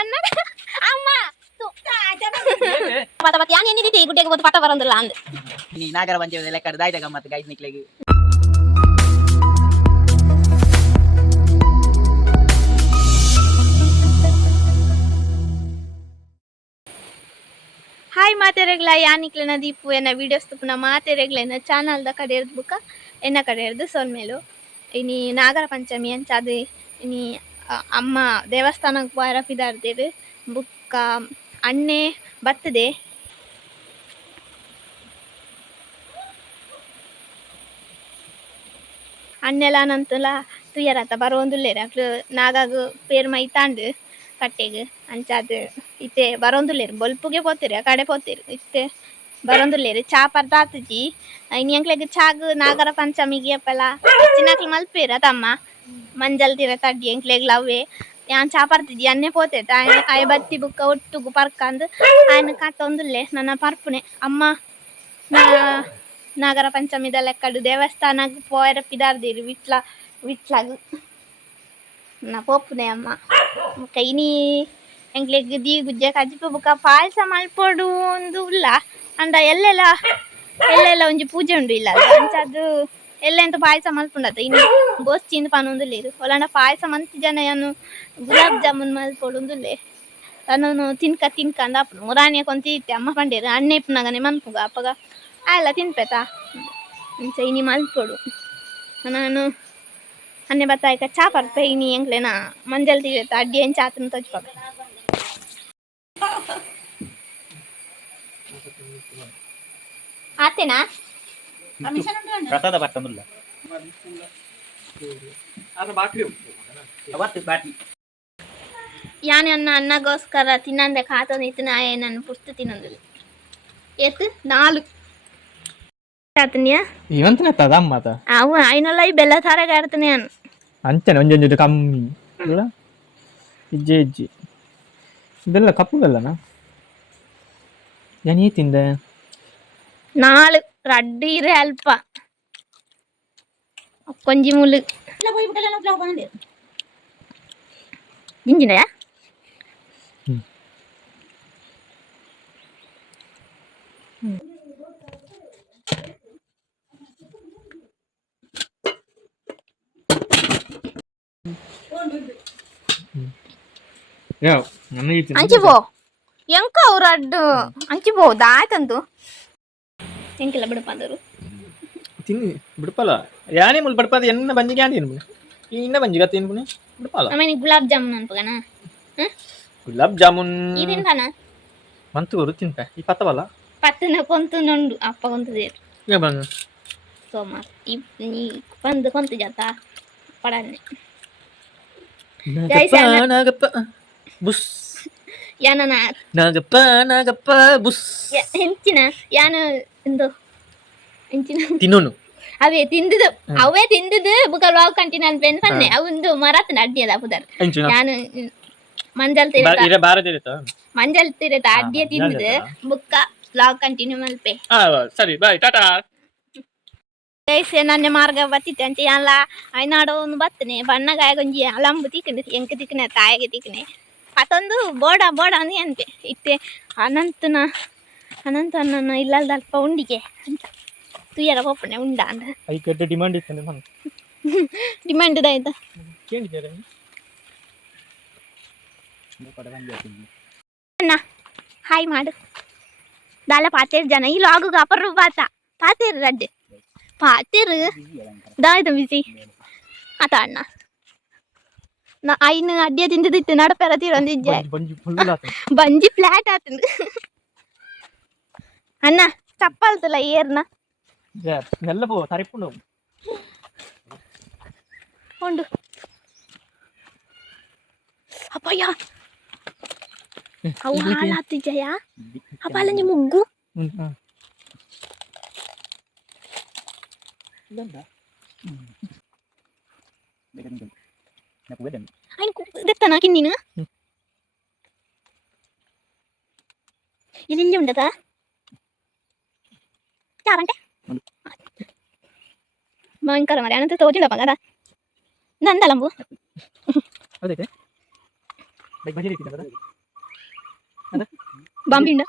ಅಮ್ಮ ಪತ ಪತ ಯಾನ್ ಏನಿದಿ ಗುಡ್ಡೆಗೆ ಬಂದು ಪಟ ಬರಂದಿಲ್ಲ ಅಂದೆ ನೀ ನಾಗರ ಪಂಚಮಿ ಲೆಕ್ಕ ದಾಯ್ತ ಗಮ್ಮತ್ ಗೈಸ್ ನಿಕ್ಲೆಗೆ ಹಾಯ್ ಮಾತೆರೆಗ್ಲ ಯಾನಿಕ್ಲೆನ ದೀಪು ಎನ್ನ ವೀಡಿಯೋಸ್ ತುಪ್ಪುನ ಮಾತೆರೆಗ್ಲೆನ ಚಾನಲ್ದ ಕಡೆ ಇರ್ದು ಬುಕ್ಕ ಎನ್ನ ಕಡೆ ಇರ್ದು ಸೊನ್ಮೇಲು ಇನಿ ನಾಗರ ಪಂಚಮಿ ಅಂಚಾದು ಇನಿ ಅಮ್ಮ ದೇವಸ್ಥಾನಕ್ಕೆ ಪೋಯರ ಪಿದಾರ್ದೆರ್ ಬುಕ್ಕ ಅಣ್ಣೆ ಬರ್ತದೆ ಅಣ್ಣೆಲ ನಂತುಲ ತುಯ್ಯರತ್ತ ಬರೋಂದುಲ್ಲೆರ್ ಅಕ್ಲು ನಾಗಾಗು ಪೇರ್ ಮೈತಾಂಡ್ ಕಟ್ಟೆಗ್ ಅಂಚಾದ್ ಇತ್ತೆ ಬರೋಂದುಲ್ಲೆರ್ ಬೊಲ್ಪುಗೆ ಪೋತೆರ್ ಕಡೆ ಪೋತೆರ್ ಇತ್ತೆ ಬರೋಂದುಲ್ಲೆರ್ ಚಾ ಪರ್ದಾತುಜಿ ಇನಿ ಎಂಕ್ಲೆಗ್ ಚಾಗ್ ನಾಗರ ಪಂಚಮಿಗೆ ಅಪ್ಪಲ ಚಿನ್ನಕ್ಲು ಮಲ್ಪೇರ್ ಅದಮ್ಮ ಮಂಜಲ್ ತಿರತ ಅಡ್ಡಿ ಎಂಕ್ಲೆಗ್ ಲವ್ವೆ ಯಾನ್ ಚಾ ಪರ್ತಿಜಿ ಅನ್ನೆ ಪೋತೆರ್ ಆಯ ಬತ್ತಿ ಬುಕ್ಕ ಒಟ್ಟುಗು ಪರ್ಕಂದ್ ಆಯ್ನ ಕತ್ತೊಂದುಲ್ಲೆ ನನ್ನ ಪರ್ಪುನೆ ಅಮ್ಮ ನಾಗರ ಪಂಚಮಿದ ಲೆಕ್ಕಡು ದೇವಸ್ಥಾನಗ್ ಪೋಯರ ಪಿದಾರ್ದೆರ್ ವಿಟ್ಲಗ್ ನಾ ಪೋಪುನೆ ಅಮ್ಮ ಬುಕ್ಕ ಇನಿ ಎಂಕ್ಲೆಗ್ ದಿ ಗುಜ್ಜೆ ಕಜ್ಜಿಪು ಬುಕ್ಕ ಪಾಯಸ ಮಲ್ಪೊಡು ಒಂದು ಉಲ್ಲ ಅಂಡ ಎಲ್ಲೆಲ್ಲ ಒಂಜಿ ಪೂಜೆ ಉಂಡು ಇಲ್ಲ ಅಂಚಾದ್ ಎಲ್ಲೆಂತ ಪಾಯಸ ಮಲ್ಪುಂಡತ ಇನ್ನು ಗೋಸ್ಚಿಂದ ಪನೊಂದುಲ್ಲೆರ್ ಒಲಂಡ ಪಾಯಸ ಮಂತಿ ಜನ ಯಾನು ಗುಲಾಬ್ ಜಾಮೂನ್ ಮಲ್ಪೊಡುಂದುಲ್ಲೆ ತನ್ನನು ತಿನ್ಕ ಅಂದ ಅಪ್ಪನು ಮುರಾಣಿಯ ಕೊಂತಿ ಇತ್ತೆ ಅಮ್ಮ ಪಂಡೇರು ಅಣ್ಣೆ ಇಪ್ಪುನಗನೆ ಮನ್ಪುಗ ಅಪ್ಪಗ ಆಯಲ್ಲ ತಿನ್ಪೆತ ಅಂಚ ಇನಿ ಮಲ್ಪೊಡು ನಾನು ಅನ್ನೆ ಬತ್ತಾಯ್ಕ ಚಾ ಪರ್ಪೆ ಇನಿ ಎಂಕ್ಲೆನ ಮಂಜಲ್ ತಿರ್ತ ಅಡ್ಡಿ ಏನ್ ಚಾತನ ತಜ್ಪಾಗ ಆತೇನಾ ಕಥದ ಬರ್ತಂದುಲ್ಲ ಯಾನೆ ಅನ್ನಗೋಸ್ಕರ ತಿನ್ನಂದೆ ಕಾತೊಂದು ಇತ್ತು ನಾಯ ನಾನು ಪುಸ್ತು ತಿನ್ನೊಂದು ಎತ್ತು 4 ಆತನಿಯ ಇವಂತನ ತದಮ್ಮತ ಅವು ಐನಲ್ಲ ಈ ಬೆಲ್ಲ ಸಾರಾಗ ಆಡ್ತಾನೆ ನಾನು ಅಂಚನೆ ಒಂಜೊಂದು ಕಮ್ಮಿ ಅಲ್ಲ ಇಜ್ಜೆ ಬೆಲ್ಲ ಕಪ್ಪು ಬೆಲ್ಲನಾ ಏನೇ ತಿಂದೆ 4 ರಡ್ಡಿ ಇರೆ ಅಲ್ಪ ಕೊಂಜಿ ಮುಳ್ಳು ಇಂಜಿನಯಾ ಅಂಚಿಬೋ ಎಂಕ ಅವ್ರು ಅಡ್ಡು ಅಂಚಿಬೋ ದಾಯ್ತಂತು ಎಂಕೆಲ್ಲ ಬಿಡಪ್ಪಂದರು ತಿನ್ನಿ ಬಿಡಪಲ್ಲ ಯಾನೇ ಮುಲ್ ಬಡಪಾದ ಎನ್ನ ಬಂಜಿಗೆ ಆಂಡಿ ಈ ಇನ್ನ ಬಂಜಿಗೆ ತಿನ್ ಪುನಿ ಬಿಡಪಲ್ಲ ಆಮೇಲೆ ಗುಲಾಬ್ ಜಾಮೂನ್ ಅನ್ಪಗನ ಗುಲಾಬ್ ಜಾಮೂನ್ ಇದೀನ್ ಕಣ ಮಂತೂರು ತಿನ್ಪೆ ಈ ಪತ್ತವಲ್ಲ ಪತ್ತನ ಕೊಂತು ನೊಂಡು ಅಪ್ಪ ಕೊಂತದೇರು ಏ ಬಂದು ಸೋಮ ನೀ ಬಂದು ಕೊಂತು ಜಾತ ಪಡನ್ನೆ ನಾಗಪ್ಪ ಬುಸ್ ಯಾನ ನಾಗಪ್ಪ ಬುಸ್ ಹೆಂಚಿನ ಯಾನ ಎಂದು ಹೆಂಚಿನ ತಿನ್ನೋನು ಅವೇ ತಿಂದದು ಬುಕ್ಕ ಲಾಗ್ ಕಂಟಿನ್ಯೂ ಅನ್ಪೇನ್ ಪನ್ನೆ ಅವಂದು ಮರತ್ ಅಡ್ಡಿಯದ ಪುದರ್ ನಾನು ಮಂಜಲ್ ತಿರತ ಅಡ್ಡಿಯ ತಿಂದದು ಬುಕ್ಕ ಲಾಗ್ ಕಂಟಿನ್ಯೂ ಮಲ್ಪೆ ಸರಿ ಬಾಯ್ ಟಾಟಾ ನನ್ನ ಮಾರ್ಗ ಬತ್ತಿತ್ತೆ ಅಂಚೆ ಎಲ್ಲ ಐನಾಡೋ ಒಂದು ಬತ್ತನೆ ಬಣ್ಣಗಾಯ ಗೊಂಜಿ ಅಲಂಬು ತಿಕ್ಕನೆ ಎಂಕ ತಿಕ್ಕನೆ ತಾಯಿಗೆ ತಿಕ್ಕನೆ ಅದೊಂದು ಬೋಡ ಅಂದು ಅಂತೆ ಇತ್ತೆ ಅನಂತ ನನ್ನ ಇಲ್ಲದ ಅಲ್ಪ ಉಂಡಿಗೆ ಅಂತ ತುಯ್ಯರ ಪಪ್ಪನೆ ಉಂಡ ಅಂತ ಡಿಮಾಂಡ್ ಡಿಮ್ಯಾಂಡ್ ಆಯ್ತಾ ಅಣ್ಣ ಹಾಯ್ ಮಾಡು ದಾಲ ಪಾತೇರು ಜನ ಈ ಲಾಗುಗ ಅಪರು ಪಾತೇರು ರಡ್ಡೆ ಪಾತೇರು ದಾಯ್ತು ಬಿಸಿ ಆತ ಅಣ್ಣ ಐನು ಅಡ್ಡಿಯ ತಿಂದಿತ್ತು ನಡಪೆರ ತೀರೊಂದಿಜ್ಜೆ ಬಂಜಿ ಫ್ಲಾಟ್ ಆತಂದು ಅಣ್ಣ ಚಪ್ಪಲ್ತಲ್ಲ ಏರ್ನ ಎಲ್ಲ ಪೋ ತರಿಪುಂಡು ಉಂಡು ಅಪ್ಪಯ್ಯ ಅವು ಹಾಳಾತಿಜ್ಜಯ ಅಪ್ಪ ಅಲ್ಲ ಮುಗ್ಗು ದೆತ್ತನ ಕಿನ್ನಿನ ಇಲ್ಲಿ ಉಂಡದ ಚಾರಂಟೆ ಭಯಂಕರ ಮರಿ ಅನಂತ ತೋಜಿಲ್ಲ ಪಗದ ನಂದಲಂಬು ಬಾಂಬಿಂಡ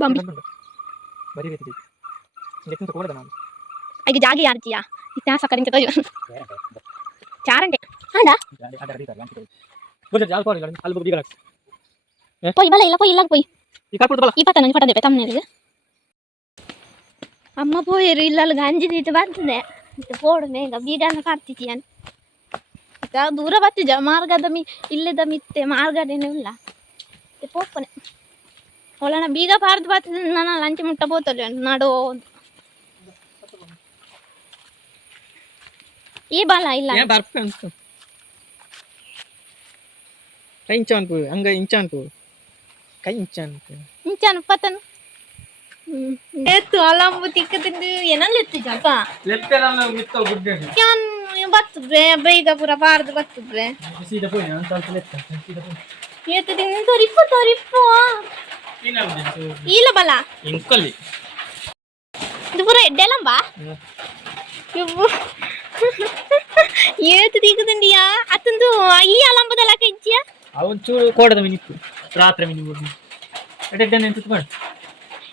ಬಾಂಬಿ ಬರೀ ಬೇಕಿದೆ ಇದಕ್ಕೆ ತಗೊಳ್ಳೋದ ನಾನು ಈಗ ಜಾಗಿ ಯಾರ್ತಿಯಾ ಇತಿಹಾಸ ಕಡಿಂತ ತೋಜು ಚಾರಂಡೆ ಆಂಡ ಬೋಜ ಜಾಲ್ ಪಾಡಿ ಅಲ್ಲಿ ಬುದ್ಧಿ ಗಲ ಪೋಯ್ ಬಲ ಇಲ್ಲ ಪೋಯ್ ಇಲ್ಲ ಪೋಯ್ ಈ ಕಾಪುದು ಬಲ ಈ ಪತ ನನಗೆ ಪಟದೆ ತಮ್ಮನೆರಿಗೆ ಅಮ್ಮ ಪೋಯರು ಇಲ್ಲಲ್ಲಿ ಗಂಜಿ ದೀತು ಬರ್ತದೆ ಇದು ಪೋಡನೆ ಈಗ ಬೀಗನ ಕಾರ್ತಿತಿಯನ್ ಈಗ ದೂರ ಬರ್ತಿದ್ದ ಮಾರ್ಗದ ಇಲ್ಲದ ಮಿತ್ತೆ ಮಾರ್ಗದೇನೂ ಇಲ್ಲ ಪೋಪನೆ ಒಳನ ಬೀಗ ಪಾರ್ದು ಬರ್ತದೆ ನಾನು ಲಂಚ ಮುಟ್ಟ ಪೋತಲ್ಲ ನಡೋ ಈ ಬಾಲ ಇಲ್ಲ ಏನ್ ಬರ್ಪ ಅಂತ ಕೈ ಇಂಚಾನ್ ಪೋ ಹಂಗ ಇಂಚಾನ್ ಪೋ ಕೈ ಇಂಚಾನ್ ಇಂಚಾನ್ ಪತನು ಎತ್ತು ಅಲಾಂಬು ತಿಕ್ಕದಿಂದ ಏನಲ್ಲ ಎತ್ತು ಜಪ ಲೆತ್ತೆಲ್ಲ ಮಿತ್ತ ಗುಡ್ಡೆ ಯಾನ್ ಬರ್ತದೆ ಬೇಗ ಪೂರ ಪಾರ್ದು ಬರ್ತದೆ ಸೀದಾ ಪೋಯ್ ನಾನು ಸ್ವಲ್ಪ ಲೆತ್ತ ಸೀದಾ ಪೋಯ್ ಎತ್ತು ದಿನ ತೋರಿಪ್ಪು ಇಲ್ಲ ಬಲ ಇಂಕಲ್ಲಿ ಇದು ಪೂರ ಎಡ್ಡೆಲಂಬ ಇವು ಏತು ದಿಕ್ಕದಿಂದಿಯಾ ಅತ್ತಂದು ಈ ಅಲಂಬದಲ್ಲ ಕೆಂಚಿಯ ಅವನ್ ಚೂರು ಕೋಡದ ಮಿನಿತ್ತು ರಾತ್ರಿ ಮಿನಿ ಹೋಗಿ ಎಡ್ಡೆಡ್ಡೆ ಅಂತ ಮಾಡು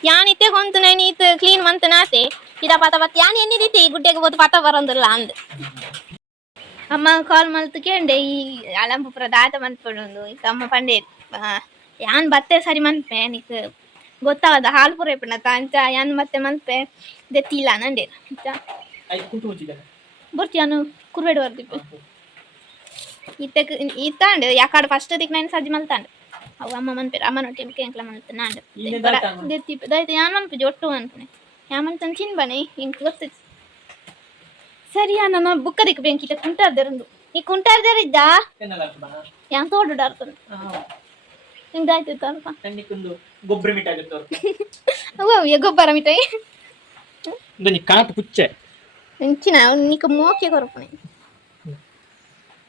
ಯಾನಿತ್ತೆ ಹೊಂತು ನೀತು ಕ್ಲೀನ್ ಮಂತ ನಾತೆ ಇದ ಪಾತ ಬತ್ ಯಾನ್ ಎನ್ನಿದೀತಿ ಗುಡ್ಡೆಗೆ ಹೋದ್ ಪಾತ ಬರಂದಿಲ್ಲ ಅಂದ್ ಅಮ್ಮ ಕಾಲ್ ಮಲ್ತು ಕೇಂಡೆ ಈ ಅಲಂಬು ಪುರ ದಾತ ಮನ್ಪಡೊಂದು ಈಗ ಅಮ್ಮ ಪಂಡೆ ಯಾನ್ ಬತ್ತೆ ಸರಿ ಮನ್ಪೆ ನೀಕ್ ಗೊತ್ತಾಗದ ಹಾಲು ಪುರ ಇಪ್ಪಣತ ಅಂಚ ಯಾನ್ ಮತ್ತೆ ಮನ್ಪೆ ದೆತ್ತಿಲ್ಲ ನಂಡೆ ಐ ಕುಂಟು ಮುಚ್ಚಿದ ಬರ್ತಿಯಾನು ಕುರ್ಬೇಡು ವರ್ದಿಪ್ಪು ಇತ್ತಾಂಡು ಯಾಕಾಡು ಫಸ್ಟ್ ದಿಕ್ ನಾನು ಸಜ್ಜಿ ಮಲ್ತಾಂಡು ಅವು ಅಮ್ಮ ಮನ್ಪೇರು ಅಮ್ಮನೊಟ್ಟಿ ಎಂಕ್ಲ ಮಲ್ತ ನಾಂಡು ದೆತ್ತಿಪ್ಪು ದೈತೆ ಯಾನ್ ಮನ್ಪುಜಿ ಒಟ್ಟು ಅನ್ಪುಣೆ ಯಾ ಮಲ್ತನ್ ತಿನ್ಬನೆ ಹಿಂಗೆ ಗೊತ್ತಿತ್ತು ಸರಿಯಾ ನನ್ನ ಬುಕ್ಕ ದಿಕ್ಕ ಬೆಂಕಿತ ಕುಂಟಾರ್ದೆರಂದು ಈ ಕುಂಟಾರ್ದೆರಿದ್ದ ಯಾನ್ ತೋಡು ಅರ್ಥ ಹಿಂಗಾಯ್ತು ಅಲ್ಪ ಗೊಬ್ಬರ ಮಿಠಾಯಿ ಅವ್ವ ಗೊಬ್ಬರ ಮಿಠಾಯಿ ಇದೊಂದು ಕಾಟು ಪುಚ್ಚೆ ಇಂಚಿನ ನೀಕ ಮೋಕೆ ಕೊರಪನೆ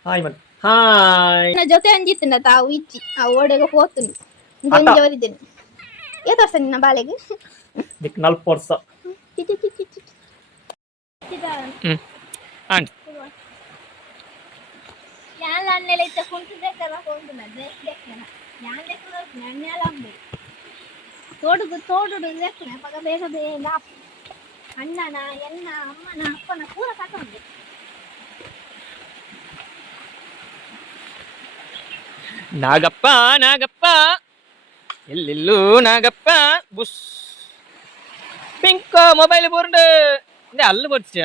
ಹಾಯ್ ಮನ್ ಹಾಯ್ ನನ್ನ ಜೊತೆ ಅಂಜಿತ್ತಿನ ತಾವು ಇಚ್ಚಿ ಆ ಓಡೆಗೆ ಹೋಗ್ತೀನಿ ಗಂಜವರಿದ್ದೇನೆ ಏತ್ ವರ್ಷ ನಿನ್ನ ಬಾಳೆಗೆ ದಿಕ್ 4 ವರ್ಷ ಆಂಟ್ ಯಾನ್ ಅನ್ನೆಲ್ಲ ಇತ್ತ ಕುಂಟಿದೆ ಕರ ಕೊಂಡುನ ದೇಖ್ನ ಯಾನ್ ದೇಖ್ನ ನನ್ನೆಲ್ಲ ಅಂಬೆ ತೋಡು ದೇಖ್ನ ಪಗ ಬೇಗ ಬೇಗ ಅಣ್ಣನ ಎನ್ನ ಅಮ್ಮನ ಅಪ್ಪನ ಪೂರ ಕಥೆ ನಾಗಪ್ಪ ನಾಗಪ್ಪ ಎಲ್ಲೆಲ್ಲೂ ನಾಗಪ್ಪ ಬುಸ್ ಪಿಂಕ್ ಮೊಬೈಲ್ ಬೋರ್ಡ್ ಇಂದ ಅಲ್ಲ ಬರ್ತೀಯ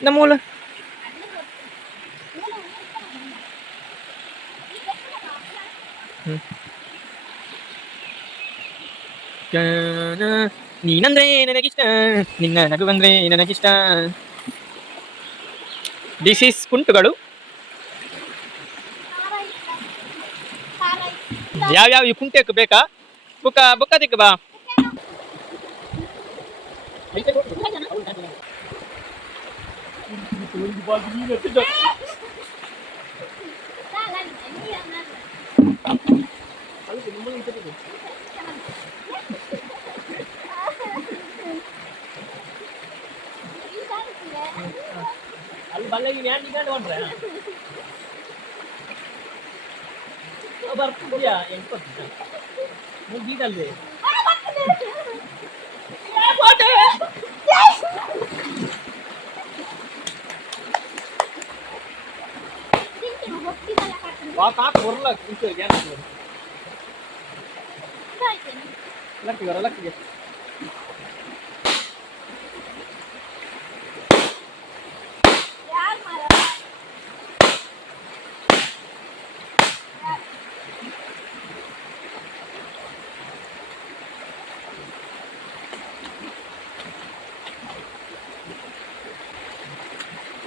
ನಮ್ಮೂಲ ನೀನಂದ್ರೆ ನನಗಿಷ್ಟ ನಿನ್ನ ನಗು ಬಂದ್ರೆ ನನಗಿಷ್ಟ ದಿಸ್ ಈಸ್ ಕುಂಟುಗಳು ಯಾವ್ಯಾವ ಈ ಕುಂಟೆಕ್ ಬೇಕಾ ಬುಕ್ಕ ದಿಕ್ಕ ಬಾ ಅಲ್ಲಿ ಬಲ್ಲಗಿ ನ್ಯಾನ್ ಹೊಂಡ್ರೆ ಬರ್ತಿದ್ಯಾ ಎಂಟು ಮುಗಿದಲ್ವೇ ಕಾಕು ಬರಲ್ಲ ಕುಂತು ಲಕ್ಕಿಗೆ ಬರ ಲಕ್ಕಿಗೆ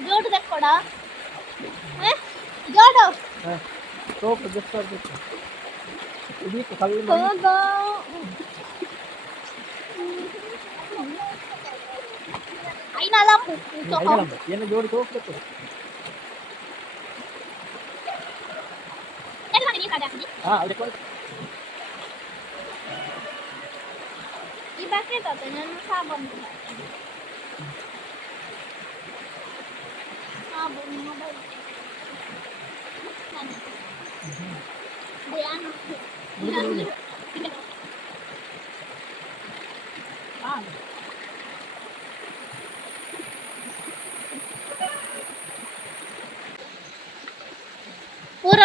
ಜೋಡು ತೆಕ್ಕೊಡ ಜೋಡು ಸೋಪ್ ಜಸ್ಟ್ ಆಗಬೇಕು ಇದಕ್ಕೆ ಕಲ್ಲು ಹೋಗೋ ಐನಲ್ಲ ಏನು ಜೋಡಿ ಸೋಪ್ ಬೇಕು ಹಾ ಅದಕ್ಕೆ ಈ ಬಕೆಟ್ ಆತ ನಾನು ಸಾಬೂನು ಮೊಬೈಲ್ ಧ್ಯಾನ ಪೂರ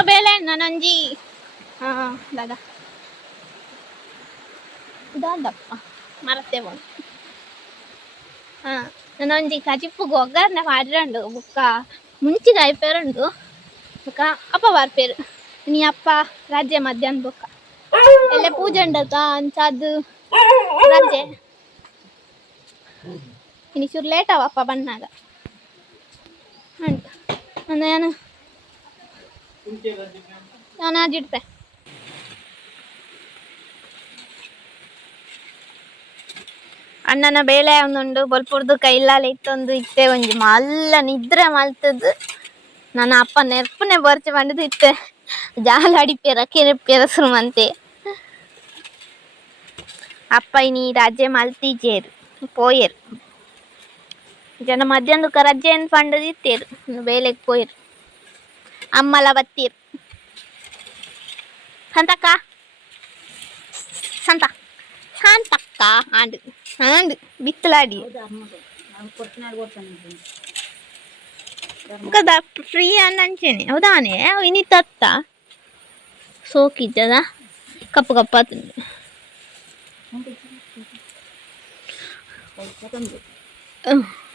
ಬೇಳೆ ನಾನೊಂಜಿ ದಾದಾ ದಾದಪ್ಪ ಮರತೆ ಬಂದು ನಾನೊಂಜಿ ಕಜಿಪ್ಪುಗು ಒಗ್ಗರಣೆ ಮಾಡಿರಂಡು ಬುಕ್ಕ ಮುಂಚಿಗೆ ಐಪೇರಂಡು ಬುಕ್ಕ ಅಪ್ಪ ಬರ್ಪೇರು ನೀ ಅಪ್ಪ ರಾಜ್ಯ ಮಧ್ಯಾಹ್ನ ಬುಕ್ಕ ಎಲ್ಲ ಪೂಜೆ ಉಂಡತ ಅಂಚದು ರಾಜ್ಯ ಇನ್ನು ಚೂರು ಲೇಟ್ ಅವಪ್ಪ ಬಣ್ಣಾಗ ಉಂಟು ನಾನು ಅಜಿಡ್ಪೆ ಅಣ್ಣನ ಬೇಳೆ ಒಂದುಂಡು ಬೊಲ್ಪುರ್ದು ಕೈಲಾಲ ಇತ್ತೊಂದು ಇತ್ತೆ ಒಂಜಿ ಮಲ್ಲ ನಿದ್ರೆ ಮಲ್ತದ್ದು ನನ್ನ ಅಪ್ಪ ನೆರ್ಪನೆ ಬರ್ಚೆ ಬಂಡದು ಇತ್ತೆ ಜಾಲಾಡಿಪ್ಪೇರ ಕೆರೆಪ್ಪೇರ ಸುರುಮಂತೆ ಅಪ್ಪ ಇನಿ ರಜೆ ಮಲ್ತಿಜೇರು ಪೋಯರು ಜನ ಮಧ್ಯಾಹ್ನಕ್ಕೆ ರಜೆ ಏನು ಪಂಡದು ಇತ್ತೇರು ಬೇಲೆಗೆ ಪೋಯರು ಅಮ್ಮಲ ಬತ್ತೀರು ಸಂತಕ್ಕ ಸಂತ ಶಾಂತಕ್ಕ ಆಂಡು ಆಂಡು ಬಿತ್ತಲಾಡಿ కదా ಫ್ರೀ ಅನ್ನಂಚೇನೆ ಹೌದಾನೆ ಇನಿ ತತ್ತ ಸೋಕಿದ್ದದ ಕಪ್ಪು ಕಪ್ಪಾತುಂಡು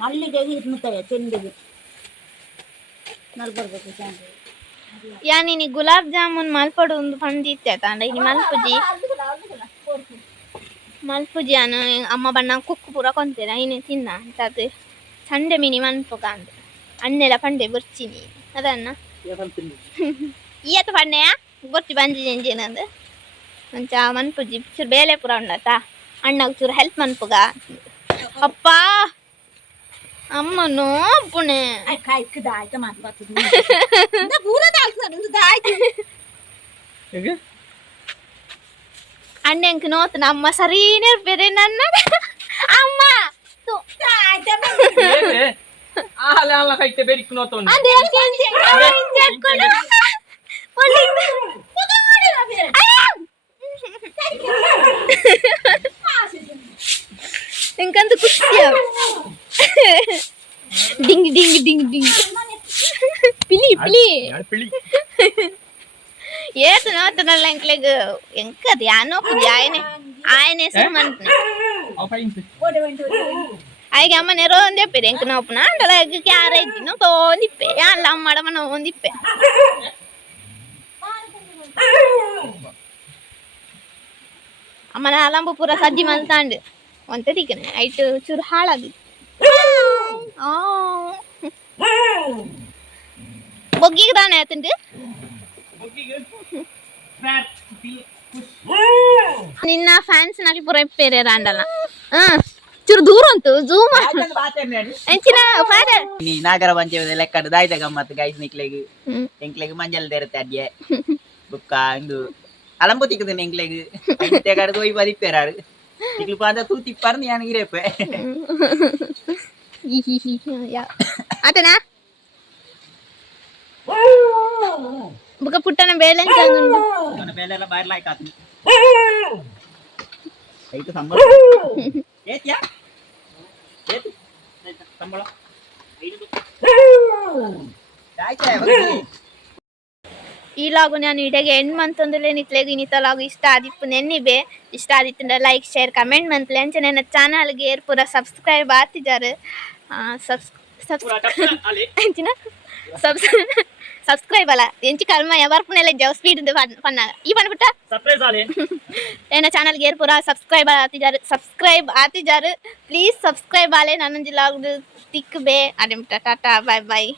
ಮಲ್ಲಿಗೆ ಇರ್ನುತ್ತವೆ ಚೆಂಡಿಗೆ ನಲ್ಬರ್ಬೇಕು ಯಾನಿ ಗುಲಾಬ್ ಜಾಮೂನ್ ಮಲ್ಪಡು ಒಂದು ಪಂದಿತ್ತೆ ತಾಂಡ ಇನಿ ಮಲ್ಪುಜಿ ಅನ್ನ ಅಮ್ಮ ಬಣ್ಣ ಕುಕ್ಕು ಪೂರ ಕೊಂತೇನೆ ಐನೆ ತಿನ್ನ ಅಂತದು ಸಂಡೆ ಮಿನಿ ಮನ್ಪುಗ ಅಂದು ಅಣ್ಣೆಲ್ಲ ಪಂಡೆ ಬರ್ಚಿನಿ ಅದನ್ನ ಈಯತ್ತು ಪಂಡೆಯ ಗೊತ್ತಿ ಬಂಜಿ ಎಂಜೇನದು ಅಂಚ ಮನ್ಪುಜಿ ಚೂರು ಬೇಳೆ ಪೂರ ಉಂಡತ ಅಣ್ಣಗೆ ಚೂರು ಹೆಲ್ಪ್ ಮನ್ಪುಗ ಅಪ್ಪ ಅಮ್ಮನು ಪುಣೆ ಅಣ್ಣಂಕ್ ನೋತನ ಅಮ್ಮ ಸರೀನೇ ಬೇರೆ ನನ್ನ ಅಮ್ಮ ಕೈತೆ ಬೇರಿಕ್ ನೋತೊಂಡು ಇಂಕಂತ ಖುಷಿಯ ಡಿಂಗ್ ಡಿಂಗ್ ಡಿಂಗ್ ಡಿಂಗ್ ಪಿಲಿ ಪಿಲಿ ಏತು ನೋತನಲ್ಲ ಎಂಕ್ಲೆಗ್ ಎಂಕದು ಯಾನೋ ಪುಜಿ ಆಯನೆ ಹೆಸರು ಮಂತ್ನೆ ಆಯ್ಗೆ ಅಮ್ಮ ನೆರೋ ಒಂದಿಪ್ಪೆ ಎಂಕ ನೋಪನ ಅಂಡಲ ಕ್ಯಾರ ಇದ್ದಿನ ತೋಂದಿಪ್ಪೆ ಅಲ್ಲ ಅಮ್ಮಡಮನ ಒಂದಿಪ್ಪೆ ಅಮ್ಮನ ಅಲಂಬು ಪೂರ ಸಜ್ಜಿ ಮಲ್ತಾಂಡು ಒಂತೆ ತಿಕ್ಕನೆ ಐಟು ಚೂರು ಹಾಳಾಗಿ ಬೊಗ್ಗಿಗೆ ತಾನೆ ಆಯ್ತಂಡು ನಿನ್ನ ಫ್ಯಾನ್ಸ್ ನಲ್ಲಿ ಪೂರ ಇಪ್ಪೇರೆ ರಾಂಡಲ್ಲ ಚೂರು ದೂರ ಉಂಟು ಜೂಮ್ ಎಂಚಿನ ಫಾದರ್ ನೀ ನಾಗರ ಪಂಚಮಿ ಲೆಕ್ಕಡು ದಾಯ್ತ ಗಮ್ಮತ್ ಗೈಸ್ ನಿಕ್ಲೆಗ್ ಎಂಕ್ಲೆಗ್ ಮಂಜಲ್ ತೆರತೆ ಅಡ್ಗೆ ಬುಕ್ಕ ಇಂದು ಅಲಂಬು ತಿಕ್ಕದನೆ ಎಂಕ್ಲೆಗ್ ತೆಗಡು ಹೋಯ್ ಬದಿಪ್ಪೇರಾರು ತಿಕ್ಲು ಪಾದ ತೂತಿಪ್ಪಾರ್ದು ಯಾನ್ ಇರೇಪೆ ಆತನಾ ಬುಕ್ಕ ಪುಟ್ಟನ ಬೇಳೆ ನನ್ನ ಬೇಲೆ ಎಲ್ಲ ಬಾಯರ್ ಲಾಯ್ಕ್ ಆತು ಐತು ಸಂಬಳ ಏತ್ಯಾ ಏತು ಸಂಬಳ ಈ ಲಾಗು ನಾನು ಇಡೆಗೆ ಎಂಡ್ ಮಂತೊಂದುಲೆ ನಿಕ್ಲೆಗ್ ಇನಿತ ಲಾಗು ಇಷ್ಟ ಆದಿಪ್ಪು ನೆನ್ನಿಬೆ ಇಷ್ಟ ಆದಿತ್ತಂಡ ಲೈಕ್ ಶೇರ್ ಕಮೆಂಟ್ ಮಂತ್ಲೆ ಅಂಚ ನನ್ನ ಚಾನಲ್ಗೆ ಏರ್ ಪೂರ ಸಬ್ಸ್ಕ್ರೈಬ್ ಆತಿದ್ದಾರೆ ಸಬ್ಸ್ಕ್ರೈಬ್ ಅಲ್ಲ ಎಂಚಿ ಕಲ್ಮ ಯಾವಾರ್ಪುನೆಲ್ಲ ಜವ್ ಸ್ಪೀಡ್ ಪನ್ನಾಗ ಈ ಪನ್ಬಿಟ್ಟ ನನ್ನ ಚಾನಲ್ಗೆ ಏರ್ ಪೂರ subscribe ಆತಿದ್ದಾರೆ please subscribe Aale ನನ್ನೊಂಜಿ log ತಿಕ್ಬೆ ಅಡೆ ಟಾಟಾ ಬಾಯ್ ಬಾಯ್